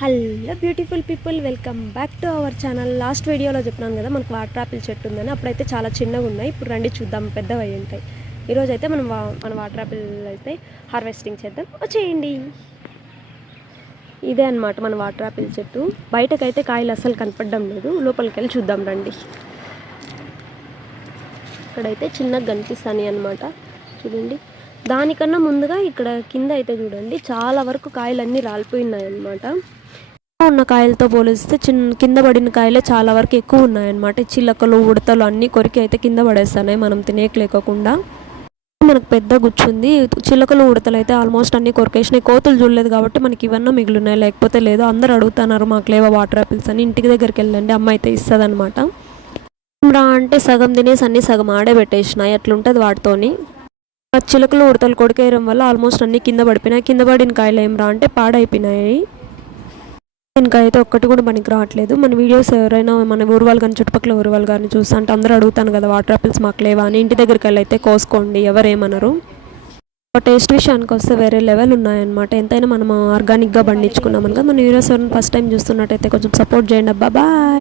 Hello beautiful people, welcome back to our channel. Last వీడియోలో చెప్పినాను కదా మనకు వాటర్ యాపిల్ చెట్టు ఉందని. అప్పుడైతే చాలా చిన్నగా ఉన్నాయి, ఇప్పుడు రండి చూద్దాం పెద్దవి అయి ఉంటాయి. ఈరోజు అయితే మన వాటర్ యాపిల్ అయితే హార్వెస్టింగ్ చేద్దాం, వచ్చేయండి. ఇదే అనమాట మన వాటర్ యాపిల్ చెట్టు. బయటకైతే కాయలు అస్సలు కనపడడం లేదు, లోపలికి వెళ్ళి చూద్దాం రండి. ఇక్కడైతే చిన్నగా కనిపిస్తాయి అనమాట, చూడండి. దానికన్నా ముందుగా ఇక్కడ కింద అయితే చూడండి చాలా వరకు కాయలన్నీ రాలిపోయినాయి అన్నమాట. ఉన్న కాయలతో పోలిస్తే కింద పడిన కాయలే చాలా వరకు ఎక్కువ ఉన్నాయన్నమాట. చిలకలు ఉడతలు అన్నీ కొరికి అయితే కింద పడేస్తున్నాయి, మనం తినేయలేకుండా. మనకు పెద్ద గుచ్చుంది. చిలకలు ఉడతలు అయితే ఆల్మోస్ట్ అన్ని కొరికేసినాయి. కోతులు చూడలేదు కాబట్టి మనకి ఇవన్నీ మిగిలినాయి, లేకపోతే లేదు. అందరు అడుగుతున్నారు మాకు లేవా వాటర్ యాపిల్స్ అని. ఇంటికి దగ్గరికి వెళ్ళండి, అమ్మ అయితే ఇస్తుంది అనమాట. రా అంటే సగం తినేసి అన్ని సగం ఆడే పెట్టేసినాయి, అట్లుంటుంది వాటితోని. చిలకలు ఉడతలు కొడికేయడం వల్ల ఆల్మోస్ట్ అన్ని కింద పడిపోయినాయి. కింద పడిన కాయలు ఏం రా అంటే పాడైపోయినాయి. ఇంకా అయితే ఒక్కటి కూడా మనకి రావట్లేదు. మన వీడియోస్ ఎవరైనా మన ఊరు వాళ్ళు కానీ చుట్టుపక్కల ఊరు వాళ్ళు కానీ చూస్తా అంటే అందరూ అడుగుతాను కదా వాటర్ యాపిల్స్ మాకు లేవా అని. ఇంటి దగ్గరికి వెళ్ళి అయితే కోసుకోండి, ఎవరేమనరు. టేస్ట్ విషయానికి వస్తే వేరే లెవెల్ ఉన్నాయన్నమాట. ఎంతైనా మనం ఆర్గానిక్గా పండించుకున్నాం అనుక. మన వీడియోస్ ఎవరైనా ఫస్ట్ టైం చూస్తున్నట్టయితే కొంచెం సపోర్ట్ చేయండి అబ్బా. బాయ్.